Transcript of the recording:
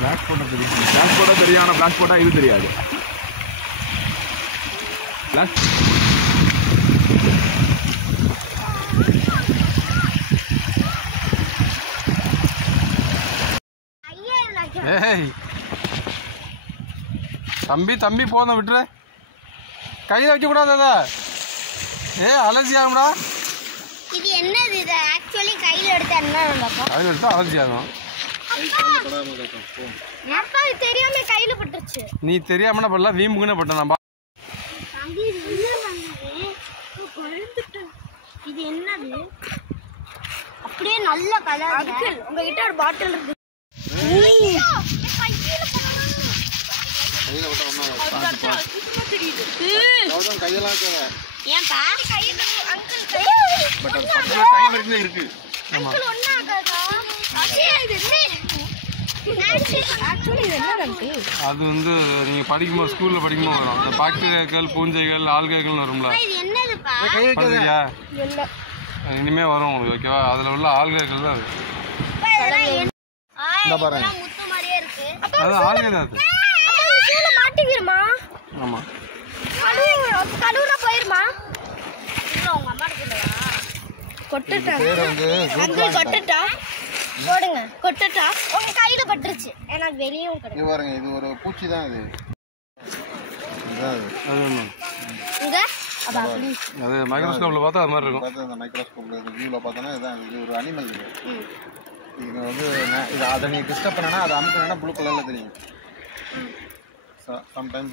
Black போட்டால் தெரியும், black போட்டால் தெரியும். ஆனால் பிளாக் போட்டால் இது தெரியாது. பிளாக் ஏய் தம்பி தம்பி போதும் விட்டுரு, கையில் வைக்கக்கூடாது அதை. அலர்ஜி ஆகும்டா. இது என்னது? இது ஆக்சுவலி கையில் எடுத்தா என்ன நடக்கும்? கையில் எடுத்தா அலர்ஜி ஆகும். அப்பா தெரியாம கையில பட்டுருச்சு. நீ தெரியாம பண்ணல, வீம்புக்குன்னு பட்ட. நம்ம இது என்னது? அப்படியே நல்ல கலர். உங்ககிட்ட ஒரு பாட்டில் இருக்கு. அது வந்து நீங்க படிக்கும்போது ஸ்கூல்ல படிக்கும்போது வரும். அந்த பாக்டீரியாக்கள், பூஞ்சைகள், ஆல்கைகள் வரும்ல, இனிமே வரும் உங்களுக்கு. ஓகேவா? அதுல உள்ள ஆல்கைகள் தான் அது ஆல்கை தான். மாட்டிக்கிருமா? ஆமா. கழுவுனா போயிருமா? கொட்டுட்டா போடுங்க. கொட்டுட்டா உங்க கையில பட்டுருச்சு. எனக்கு வெளியும் இது பாருங்க, இது ஒரு பூச்சி தான். இது அது மைக்ரோஸ்கோப்ல பார்த்தா அது மாதிரி இருக்கும். அந்த மைக்ரோஸ்கோப்ல வியூல பார்த்தோன்னா இதுதான். இது ஒரு அனிமல். இது வந்து இது அதை நீ டிஸ்டர்ப் பண்ணனா, அதை அமுக்கினா ப்ளூ கலர்ல தெரியும். சம்டைம்ஸ்